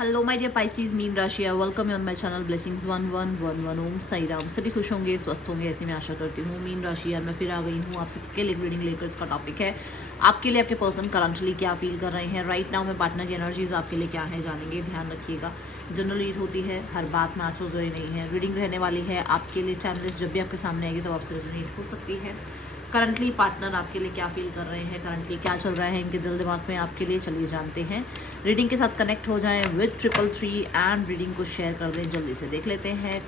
Hello my dear Pisces मीन राशि, welcome on my channel blessings 1111 Om Sai Ram. सभी खुश होंगे, स्वस्थ होंगे, ऐसी मैं आशा करती हूँ। मीन राशि यार मैं फिर आ गई हूँ आप सबके लिए रीडिंग लेकर। इसका टॉपिक है आपके लिए आपके पर्सन करंटली क्या फील कर रहे हैं राइट नाउ में। पार्टनर की एनर्जीज आपके लिए क्या है जानेंगे, ध्यान रखिएगा। जनरल रीड होती है, हर बात मैच हो जो नहीं है। रीडिंग रहने वाली है आपके लिए टाइमलेस, जब भी आपके सामने आएगी तब आपसे रेजोनेट हो सकती है। करंटली पार्टनर आपके लिए क्या फील कर रहे हैं, करंटली क्या चल रहा है इनके दिल दिमाग में आपके लिए, चलिए जानते हैं। रीडिंग के साथ कनेक्ट हो जाएं विद 333 एंड रीडिंग को शेयर कर दें। जल्दी से देख लेते हैं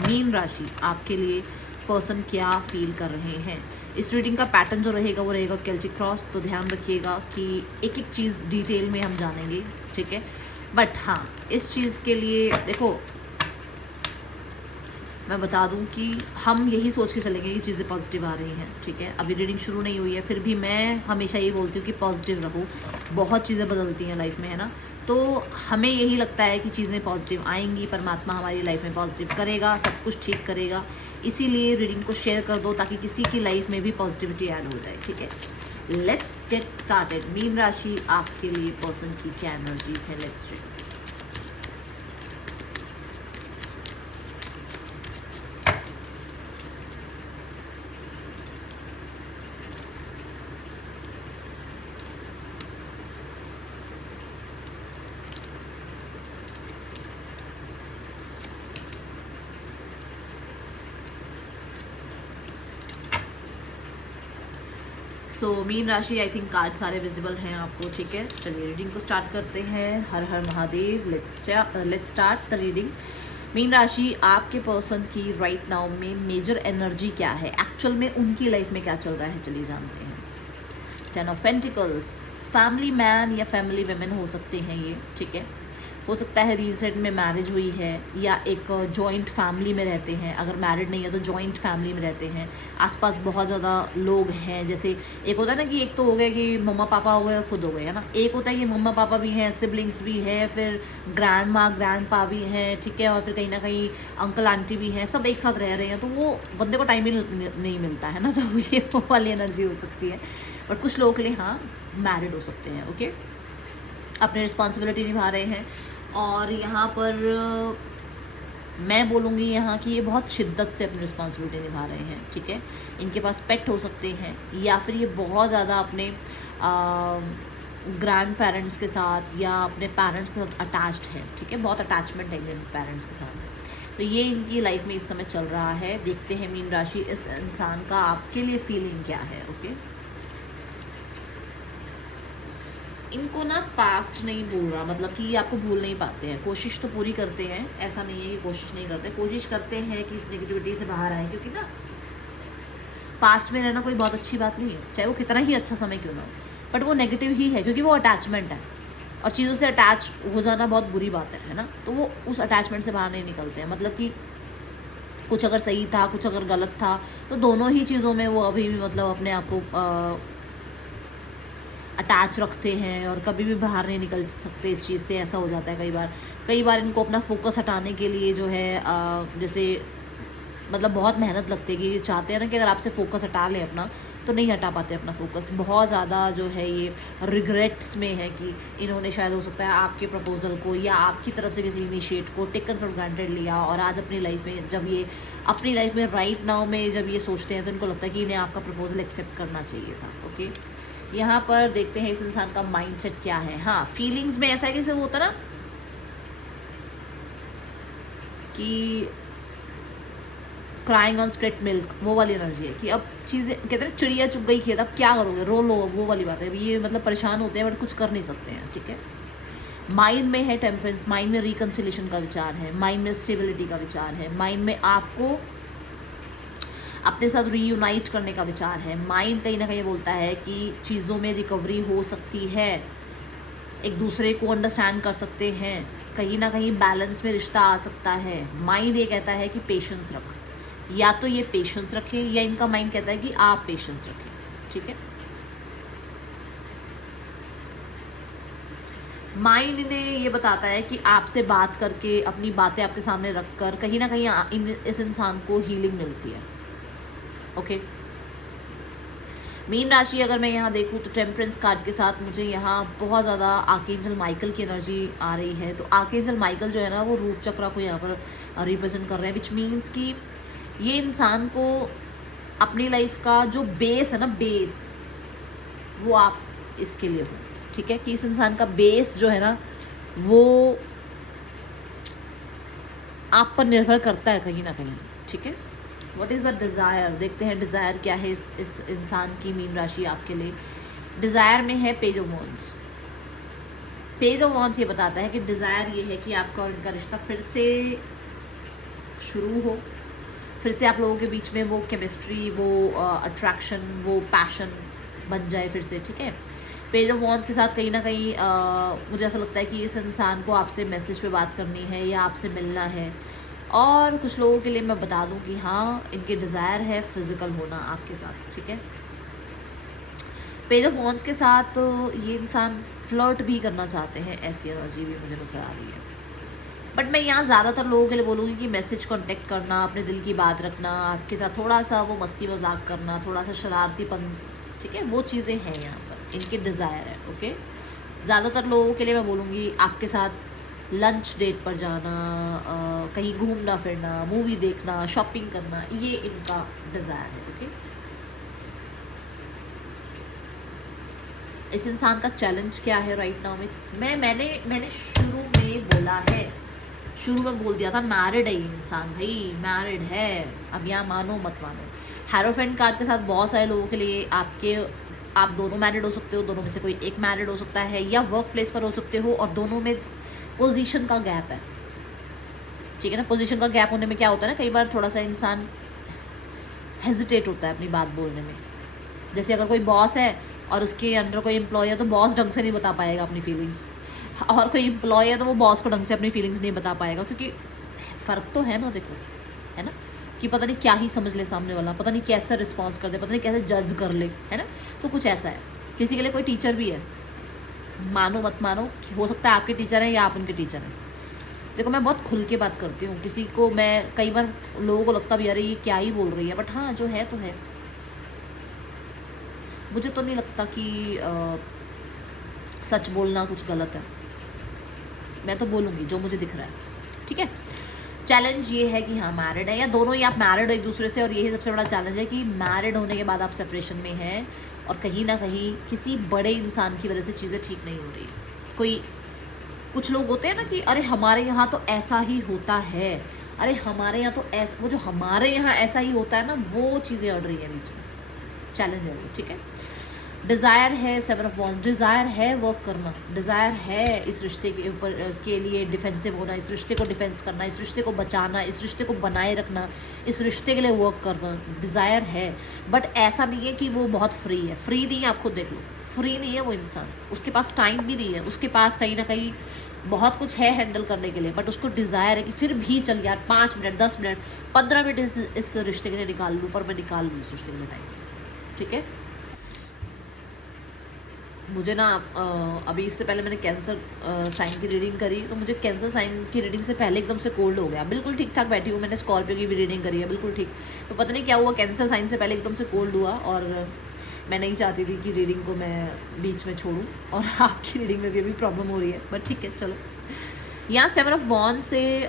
मीन राशि आपके लिए पर्सन क्या फील कर रहे हैं। इस रीडिंग का पैटर्न जो रहेगा वो रहेगा केल्टिक क्रॉस, तो ध्यान रखिएगा कि एक एक चीज़ डिटेल में हम जानेंगे, ठीक है। बट हाँ, इस चीज़ के लिए देखो मैं बता दूं कि हम यही सोच के चलेंगे कि चीज़ें पॉजिटिव आ रही हैं, ठीक है। अभी रीडिंग शुरू नहीं हुई है, फिर भी मैं हमेशा ये बोलती हूँ कि पॉजिटिव रहो। बहुत चीज़ें बदलती हैं लाइफ में, है ना। तो हमें यही लगता है कि चीज़ें पॉजिटिव आएंगी, परमात्मा हमारी लाइफ में पॉजिटिव करेगा, सब कुछ ठीक करेगा। इसीलिए रीडिंग को शेयर कर दो ताकि किसी की लाइफ में भी पॉजिटिविटी ऐड हो जाए, ठीक है। Let's get started. मीन राशि आपके लिए पर्सन की क्या एनर्जीज है, लेट्स चेक। सो मीन राशि, आई थिंक कार्ड सारे विजिबल हैं आपको, ठीक है। चलिए रीडिंग को स्टार्ट करते हैं। Har Har Mahadev. Let's start the reading. मीन राशि आपके पर्सन की राइट नाउ में मेजर एनर्जी क्या है, एक्चुअल में उनकी लाइफ में क्या चल रहा है, चलिए जानते हैं। 10 ऑफ पेंटिकल्स, फैमिली मैन या फैमिली वेमेन हो सकते हैं ये, ठीक है। हो सकता है रीसेंट में मैरिज हुई है या एक जॉइंट फैमिली में रहते हैं। अगर मैरिड नहीं है तो जॉइंट फैमिली में रहते हैं। आसपास बहुत ज़्यादा लोग हैं, जैसे एक होता है ना कि एक तो हो गया कि मम्मा पापा हो गए, खुद हो गए, है ना। एक होता है कि मम्मा पापा भी हैं, सिबलिंग्स भी हैं, फिर ग्रैंड माँ ग्रैंड पा भी हैं, ठीक है। और फिर कहीं ना कहीं अंकल आंटी भी हैं, सब एक साथ रह रहे हैं, तो वो बंदे को टाइम ही नहीं मिलता है ना। तो ये वो वाली एनर्जी हो सकती है। बट कुछ लोगों के लिए हाँ मैरिड हो सकते हैं, ओके। अपनी रिस्पॉन्सिबिलिटी निभा रहे हैं। और यहाँ पर मैं बोलूँगी यहाँ कि ये बहुत शिद्दत से अपनी रिस्पॉन्सिबिलिटी निभा रहे हैं, ठीक है। इनके पास पेट हो सकते हैं या फिर ये बहुत ज़्यादा अपने ग्रैंड पेरेंट्स के साथ या अपने पेरेंट्स के साथ अटैच्ड है, ठीक है। बहुत अटैचमेंट है इनके पेरेंट्स के साथ। तो ये इनकी लाइफ में इस समय चल रहा है। देखते हैं मीन राशि इस इंसान का आपके लिए फीलिंग क्या है, ओके। इनको ना पास्ट नहीं भूल रहा, मतलब कि ये आपको भूल नहीं पाते हैं। कोशिश तो पूरी करते हैं, ऐसा नहीं है कि कोशिश नहीं करते, कोशिश करते हैं कि इस नेगेटिविटी से बाहर आए। क्योंकि ना पास्ट में रहना कोई बहुत अच्छी बात नहीं है, चाहे वो कितना ही अच्छा समय क्यों ना हो, बट वो नेगेटिव ही है क्योंकि वो अटैचमेंट है। और चीज़ों से अटैच हो जाना बहुत बुरी बात है ना। तो वो उस अटैचमेंट से बाहर नहीं निकलते हैं। मतलब कि कुछ अगर सही था, कुछ अगर गलत था, तो दोनों ही चीज़ों में वो अभी भी मतलब अपने आप को अटैच रखते हैं और कभी भी बाहर नहीं निकल सकते इस चीज़ से। ऐसा हो जाता है कई बार इनको अपना फोकस हटाने के लिए जो है जैसे मतलब बहुत मेहनत लगती है कि ये चाहते हैं ना कि अगर आपसे फोकस हटा लें अपना, तो नहीं हटा पाते अपना फोकस। बहुत ज़्यादा जो है ये रिग्रेट्स में है कि इन्होंने शायद हो सकता है आपके प्रपोजल को या आपकी तरफ से किसी इनिशिएट को टेकन फॉर ग्रांटेड लिया। और आज अपनी लाइफ में जब ये अपनी लाइफ में राइट नाउ में जब ये सोचते हैं तो इनको लगता है कि इन्हें आपका प्रपोजल एक्सेप्ट करना चाहिए था, ओके। यहाँ पर देखते हैं इस इंसान का माइंडसेट क्या है। हाँ, फीलिंग्स में ऐसा है कि सिर्फ होता ना कि क्राइंग ऑन स्प्लिट मिल्क, वो वाली एनर्जी है कि अब चीज़ें कहते हैं चिड़िया चुग गई खेत, अब क्या करोगे, रो लो, वो वाली बात है। ये मतलब परेशान होते हैं बट कुछ कर नहीं सकते हैं, ठीक है। माइंड में है टेम्परेंस, माइंड में रिकन्सिलेशन का विचार है, माइंड में स्टेबिलिटी का विचार है, माइंड में आपको अपने साथ रीयूनाइट करने का विचार है। माइंड कहीं ना कहीं बोलता है कि चीज़ों में रिकवरी हो सकती है, एक दूसरे को अंडरस्टैंड कर सकते हैं, कहीं ना कहीं बैलेंस में रिश्ता आ सकता है। माइंड ये कहता है कि पेशेंस रख, या तो ये पेशेंस रखें या इनका माइंड कहता है कि आप पेशेंस रखें, ठीक है। माइंड इन्हें ये बताता है कि आपसे बात करके अपनी बातें आपके सामने रखकर कहीं ना कहीं इस इंसान को हीलिंग मिलती है, ओके। मीन राशि अगर मैं यहाँ देखूँ तो टेम्परेंस कार्ड के साथ मुझे यहाँ बहुत ज़्यादा आर्कएंजल माइकल की एनर्जी आ रही है। तो आर्कएंजल माइकल जो है ना वो रूट चक्रा को यहाँ पर रिप्रेजेंट कर रहे हैं, विच मीन्स कि ये इंसान को अपनी लाइफ का जो बेस है ना, बेस वो आप इसके लिए हो, ठीक है, कि इस इंसान का बेस जो है ना वो आप पर निर्भर करता है कहीं ना कहीं, ठीक है। व्हाट इज़ द डिज़ायर, देखते हैं डिज़ायर क्या है इस इंसान की, मीन राशि आपके लिए। डिज़ायर में है page of wands. Page of wands ये बताता है कि डिज़ायर ये है कि आपका और इनका रिश्ता फिर से शुरू हो, फिर से आप लोगों के बीच में वो केमिस्ट्री, वो अट्रैक्शन, वो पैशन बन जाए फिर से, ठीक है। पेज ऑफ वॉन्ड्स के साथ कहीं ना कहीं मुझे ऐसा लगता है कि इस इंसान को आपसे मैसेज पे बात करनी है या आपसे मिलना है। और कुछ लोगों के लिए मैं बता दूं कि हाँ, इनके डिज़ायर है फिज़िकल होना आपके साथ, ठीक है। पेज ऑफ वॉन्ड्स के साथ ये इंसान फ्लर्ट भी करना चाहते हैं, ऐसी एनर्जी भी मुझे नजर आ रही है। बट मैं यहाँ ज़्यादातर लोगों के लिए बोलूँगी कि मैसेज कांटेक्ट करना, अपने दिल की बात रखना, आपके साथ थोड़ा सा वो मस्ती मजाक करना, थोड़ा सा शरारतीपन, ठीक है, वो चीज़ें हैं यहाँ पर इनके डिज़ायर है, ओके। ज़्यादातर लोगों के लिए मैं बोलूँगी आपके साथ लंच डेट पर जाना, कहीं घूमना फिरना, मूवी देखना, शॉपिंग करना, ये इनका डिज़ायर है, ओके। इस इंसान का चैलेंज क्या है राइट नाउ में, मैंने शुरू में बोला है, शुरू में बोल दिया था मैरिड है ये इंसान, भाई मैरिड है। अब यहाँ मानो मत मानो। हेरोफेंट कार्ड के साथ बहुत सारे लोगों के लिए आप दोनों मैरिड हो सकते हो, दोनों में से कोई एक मैरिड हो सकता है, या वर्क प्लेस पर हो सकते हो, और दोनों में पोजीशन का गैप है, ठीक है ना। पोजीशन का गैप होने में क्या होता है ना, कई बार थोड़ा सा इंसान हेजिटेट होता है अपनी बात बोलने में। जैसे अगर कोई बॉस है और उसके अंडर कोई एम्प्लॉय है तो बॉस ढंग से नहीं बता पाएगा अपनी फीलिंग्स, और कोई एम्प्लॉय है तो वो बॉस को ढंग से अपनी फीलिंग्स नहीं बता पाएगा, क्योंकि फ़र्क तो है ना, देखो, है ना, कि पता नहीं क्या ही समझ ले सामने वाला, पता नहीं कैसे रिस्पॉन्स कर दे, पता नहीं कैसे जज कर ले, है ना। तो कुछ ऐसा है। किसी के लिए कोई टीचर भी है, मानो मत मानो, हो सकता है आपके टीचर हैं या आप उनके टीचर हैं। देखो मैं बहुत खुल के बात करती हूँ, किसी को मैं, कई बार लोगों को लगता भी अरे ये क्या ही बोल रही है, बट हाँ जो है तो है। मुझे तो नहीं लगता कि सच बोलना कुछ गलत है, मैं तो बोलूँगी जो मुझे दिख रहा है, ठीक है। चैलेंज ये है कि हाँ मैरिड है, या दोनों ही आप मैरिड हो एक दूसरे से, और यही सबसे बड़ा चैलेंज है कि मैरिड होने के बाद आप सेपरेशन में हैं, और कहीं ना कहीं किसी बड़े इंसान की वजह से चीज़ें ठीक नहीं हो रही है। कुछ लोग होते हैं ना कि अरे हमारे यहाँ तो ऐसा ही होता है, अरे हमारे यहाँ तो ऐसा, वो जो हमारे यहाँ ऐसा ही होता है ना, वो चीज़ें अड़ रही है बीच में, चैलेंज है वो, ठीक है। डिज़ायर है 7 ऑफ वॉन्ड्स, डिज़ायर है वर्क करना, डिज़ायर है इस रिश्ते के ऊपर के लिए डिफेंसिव होना, इस रिश्ते को डिफेंस करना, इस रिश्ते को बचाना, इस रिश्ते को बनाए रखना, इस रिश्ते के लिए वर्क करना, डिज़ायर है। बट ऐसा नहीं है कि वो बहुत फ्री है, फ्री नहीं है, आप खुद देख लो, फ्री नहीं है वो इंसान, उसके पास टाइम भी नहीं है, उसके पास कहीं ना कहीं बहुत कुछ है हैंडल करने के लिए, बट उसको डिज़ायर है कि फिर भी चल यार 5 मिनट 10 मिनट 15 मिनट इस रिश्ते के लिए निकाल लूँ, पर मैं निकाल लूँ इस रिश्ते के लिए टाइम, ठीक है। मुझे ना अभी इससे पहले मैंने कैंसर साइन की रीडिंग करी, तो मुझे कैंसर साइन की रीडिंग से पहले एकदम से कोल्ड हो गया, बिल्कुल ठीक ठाक बैठी हूँ, मैंने स्कॉर्पियो की भी रीडिंग करी है बिल्कुल ठीक, तो पता नहीं क्या हुआ, कैंसर साइन से पहले एकदम से कोल्ड हुआ, और मैं नहीं चाहती थी कि रीडिंग को मैं बीच में छोड़ूं, और आपकी रीडिंग में भी अभी प्रॉब्लम हो रही है, बट ठीक है चलो। यहाँ 7 ऑफ वॉन्ड से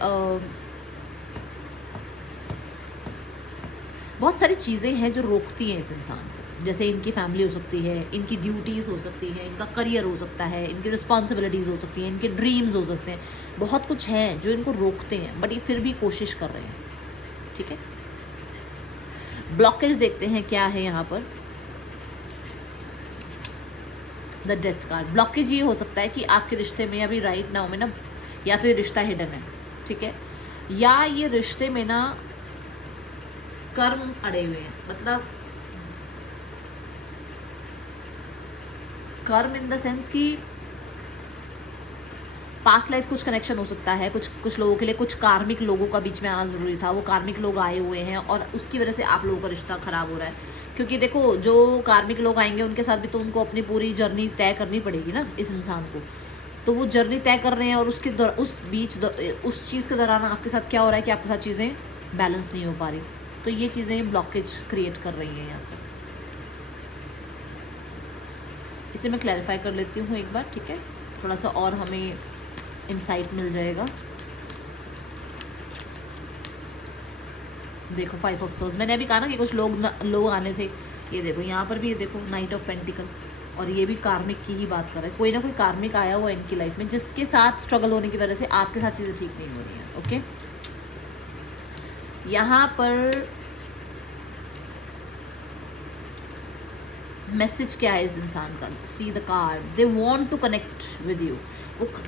बहुत सारी चीज़ें हैं जो रोकती हैं इस इंसान को, जैसे इनकी फैमिली हो सकती है, इनकी ड्यूटीज़ हो सकती है, इनका करियर हो सकता है, इनकी रिस्पॉन्सिबिलिटीज़ हो सकती हैं, इनके ड्रीम्स हो सकते हैं, बहुत कुछ है जो इनको रोकते हैं, बट ये फिर भी कोशिश कर रहे हैं, ठीक है। ब्लॉकेज देखते हैं क्या है यहाँ पर, द डेथ कार्ड। ब्लॉकेज ये हो सकता है कि आपके रिश्ते में अभी राइट नाउ में ना, या तो ये रिश्ता हिडन है, ठीक है, या ये रिश्ते में ना कर्म अड़े हुए हैं, मतलब कर्म इन द सेंस कि पास्ट लाइफ कुछ कनेक्शन हो सकता है, कुछ लोगों के लिए कुछ कार्मिक लोगों का बीच में आना ज़रूरी था, वो कार्मिक लोग आए हुए हैं और उसकी वजह से आप लोगों का रिश्ता ख़राब हो रहा है, क्योंकि देखो जो कार्मिक लोग आएंगे उनके साथ भी तो उनको अपनी पूरी जर्नी तय करनी पड़ेगी ना इस इंसान को, तो वो जर्नी तय कर रहे हैं, और उस चीज़ के दौरान आपके साथ क्या हो रहा है कि आपके साथ चीज़ें बैलेंस नहीं हो पा रही, तो ये चीज़ें ब्लॉकेज क्रिएट कर रही हैं यहाँ पर। इसे मैं क्लैरिफाई कर लेती हूँ एक बार, ठीक है, थोड़ा सा और हमें इंसाइट मिल जाएगा। देखो 5 ऑफ सोर्स, मैंने अभी कहा ना कि कुछ लोग आने थे। ये देखो यहाँ पर भी, ये देखो नाइट ऑफ पेंटिकल, और ये भी कार्मिक की ही बात कर रहे हैं। कोई ना कोई कार्मिक आया हुआ है इनकी लाइफ में, जिसके साथ स्ट्रगल होने की वजह से आपके साथ चीज़ें ठीक नहीं हो रही हैं। ओके, यहाँ पर मैसेज क्या है इस इंसान का? See the card, they want to connect with you.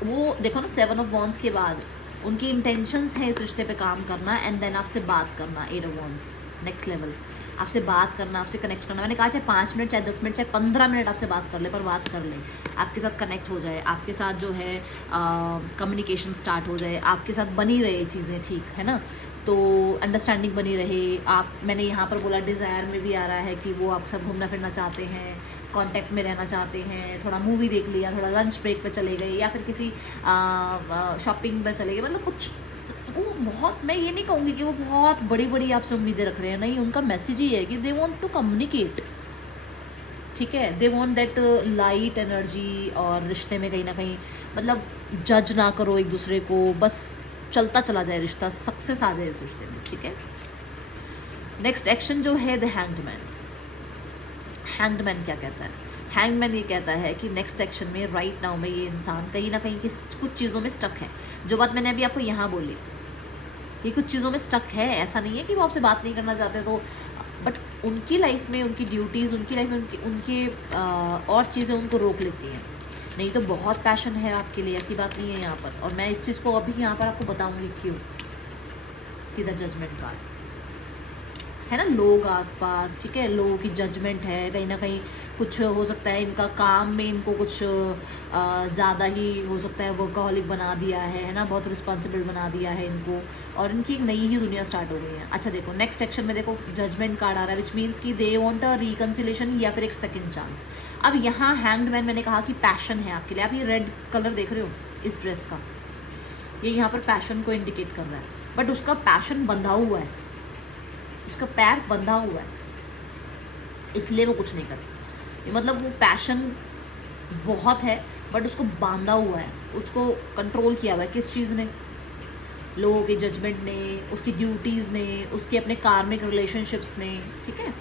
वो देखो ना 7 ऑफ वॉन्ड्स के बाद उनकी इंटेंशंस है इस रिश्ते पे काम करना, एंड देन आपसे बात करना। 8 ऑफ वॉन्ड्स, नेक्स्ट लेवल, आपसे बात करना, आपसे कनेक्ट करना। मैंने कहा चाहे 5 मिनट, चाहे 10 मिनट, चाहे 15 मिनट आपसे बात कर ले, पर बात कर ले, आपके साथ कनेक्ट हो जाए, आपके साथ जो है कम्युनिकेशन स्टार्ट हो जाए, आपके साथ बनी रहे चीज़ें, ठीक है ना, तो अंडरस्टैंडिंग बनी रहे। आप, मैंने यहाँ पर बोला डिज़ायर में भी आ रहा है कि वो आपके साथ घूमना फिरना चाहते हैं, कांटेक्ट में रहना चाहते हैं, थोड़ा मूवी देख लिया, थोड़ा लंच ब्रेक पे चले गए, या फिर किसी शॉपिंग पे चले गए, मतलब कुछ वो बहुत, मैं ये नहीं कहूँगी कि वो बहुत बड़ी बड़ी आपसे उम्मीदें रख रहे हैं, नहीं, उनका मैसेज ही है कि दे वांट टू कम्युनिकेट, ठीक है, they want that light energy. और रिश्ते में कहीं ना कहीं मतलब जज ना करो एक दूसरे को, बस चलता चला जाए रिश्ता, सक्सेस आ जाए इस रिश्ते में, ठीक है। नेक्स्ट एक्शन जो है the hanged man. Hanged man क्या कहता है? हैंग्ड मैन ये कहता है कि नेक्स्ट एक्शन में राइट नाउ में ये इंसान कहीं ना कहीं कुछ चीज़ों में स्टक है। जो बात मैंने अभी आपको यहाँ बोली, ये कुछ चीज़ों में स्टक है। ऐसा नहीं है कि वो आपसे बात नहीं करना चाहते, तो बट उनकी लाइफ में उनकी ड्यूटीज़, उनकी लाइफ में उनके और चीज़ें उनको रोक लेती हैं। नहीं तो बहुत पैशन है आपके लिए, ऐसी बात नहीं है यहाँ पर, और मैं इस चीज़ को अभी यहाँ पर आपको बताऊँगी क्यों। सीधा जजमेंट कार्ड है ना, लोग आसपास, ठीक है, लोगों की जजमेंट है, कहीं ना कहीं कुछ हो सकता है इनका काम में इनको कुछ ज़्यादा ही हो सकता है वर्कहॉलिक बना दिया है ना, बहुत रिस्पॉन्सिबल बना दिया है इनको, और इनकी एक नई ही दुनिया स्टार्ट हो गई है। अच्छा देखो नेक्स्ट एक्शन में देखो जजमेंट कार्ड आ रहा है, विच मीन्स कि दे वांट अ रिकन्सिलेशन या फिर एक सेकंड चांस। अब यहाँ हैंग्ड मैन, मैंने कहा कि पैशन है आपके लिए, आप ये रेड कलर देख रहे हो इस ड्रेस का, ये यहाँ पर पैशन को इंडिकेट कर रहा है, बट उसका पैशन बंधा हुआ है, उसका पैर बंधा हुआ है, इसलिए वो कुछ नहीं कर, मतलब वो पैशन बहुत है बट उसको बांधा हुआ है, उसको कंट्रोल किया हुआ है किस चीज़ ने? लोगों के जजमेंट ने, उसकी ड्यूटीज़ ने, उसके अपने कार्मिक रिलेशनशिप्स ने, ठीक है।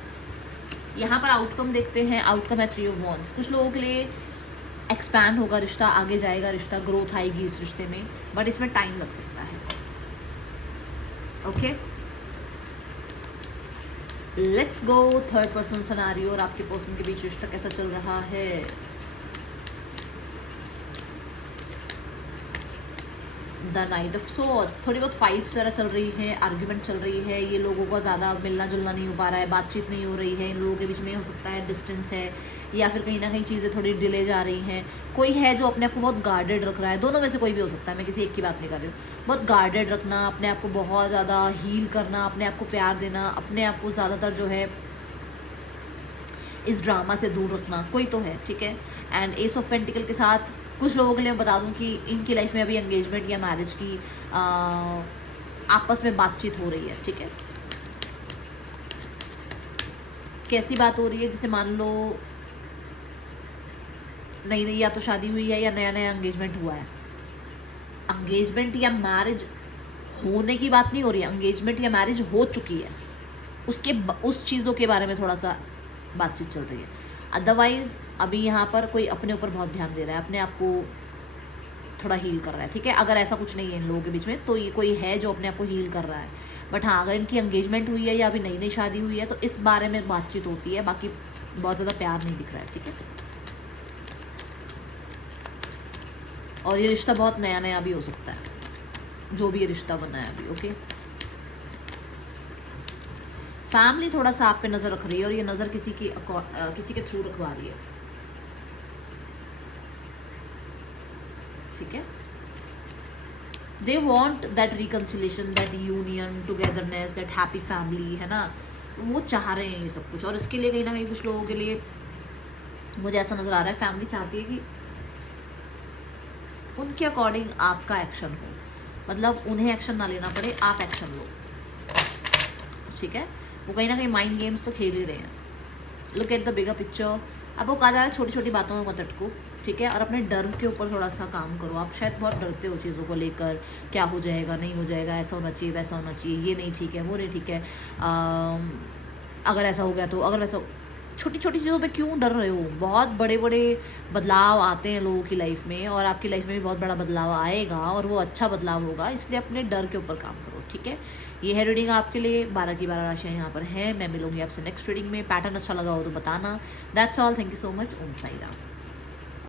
यहाँ पर आउटकम देखते हैं, आउटकम है 3 ऑफ वॉन्ड्स। कुछ लोगों के लिए एक्सपैंड होगा रिश्ता, आगे जाएगा रिश्ता, ग्रोथ आएगी इस रिश्ते में, बट इसमें टाइम लग सकता है। Okay, let's go third person scenario, और आपके पर्सन के बीच रिश्ता कैसा चल रहा है। द नाइट ऑफ सोर्ड्स, थोड़ी बहुत फाइट्स वगैरह चल रही है, आर्ग्यूमेंट चल रही है, ये लोगों का ज़्यादा मिलना जुलना नहीं हो पा रहा है, बातचीत नहीं हो रही है, इन लोगों के बीच में हो सकता है डिस्टेंस है, या फिर कहीं ना कहीं चीज़ें थोड़ी डिले जा रही हैं। कोई है जो अपने आप को बहुत गार्डेड रख रहा है, दोनों में से कोई भी हो सकता है, मैं किसी एक की बात नहीं कर रही हूँ। बहुत गार्डेड रखना, अपने आप को बहुत ज़्यादा हील करना, अपने आप को प्यार देना, अपने आप को ज़्यादातर जो है इस ड्रामा से दूर रखना, कोई तो है, ठीक है। एंड एस ऑफ पेंटिकल के साथ कुछ लोगों के लिए मैं बता दूं कि इनकी लाइफ में अभी एंगेजमेंट या मैरिज की आपस में बातचीत हो रही है, ठीक है। कैसी बात हो रही है? जैसे मान लो नई नई या तो शादी हुई है या नया नया एंगेजमेंट हुआ है। एंगेजमेंट या मैरिज होने की बात नहीं हो रही है, एंगेजमेंट या मैरिज हो चुकी है, उस चीज़ों के बारे में थोड़ा सा बातचीत चल रही है। अदरवाइज़ अभी यहाँ पर कोई अपने ऊपर बहुत ध्यान दे रहा है, अपने आप को थोड़ा हील कर रहा है, ठीक है। अगर ऐसा कुछ नहीं है इन लोगों के बीच में, तो ये कोई है जो अपने आप को हील कर रहा है। बट हाँ, अगर इनकी एंगेजमेंट हुई है या अभी नई नई शादी हुई है तो इस बारे में बातचीत होती है, बाकी बहुत ज़्यादा प्यार नहीं दिख रहा है, ठीक है। और ये रिश्ता बहुत नया नया भी हो सकता है, जो भी ये रिश्ता बना है अभी, ओके। फैमिली थोड़ा सा आप पे नज़र रख रही है, और ये नज़र किसी के थ्रू रखवा रही है, ठीक है। They want that reconciliation, that union, togetherness, that happy family, है ना, वो चाह रहे हैं ये सब कुछ। और इसके लिए कहीं ना कहीं कुछ लोगों के लिए मुझे ऐसा नज़र आ रहा है, फैमिली चाहती है कि उनके अकॉर्डिंग आपका एक्शन हो, मतलब उन्हें एक्शन ना लेना पड़े, आप एक्शन लो, ठीक है। वो कहीं ना कहीं माइंड गेम्स तो खेल ही रहे हैं। Look at the bigger picture, आपको कहा जा रहा है छोटी छोटी बातों में मत अटको, ठीक है, और अपने डर के ऊपर थोड़ा सा काम करो। आप शायद बहुत डरते हो चीज़ों को लेकर, क्या हो जाएगा, नहीं हो जाएगा, ऐसा होना चाहिए, वैसा होना चाहिए, ये नहीं ठीक है, वो नहीं ठीक है, अगर ऐसा हो गया तो, अगर वैसा। छोटी छोटी चीज़ों पे क्यों डर रहे हो? बहुत बड़े बड़े बदलाव आते हैं लोगों की लाइफ में, और आपकी लाइफ में भी बहुत बड़ा बदलाव आएगा, और वो अच्छा बदलाव होगा, इसलिए अपने डर के ऊपर काम करो, ठीक है। ये है रीडिंग आपके लिए, 12 की 12 राशियाँ यहाँ पर हैं। मैं मिलूंगी आपसे नेक्स्ट रीडिंग में। पैटर्न अच्छा लगा हो तो बताना। That's all, thank you so much. Om Sai Ram.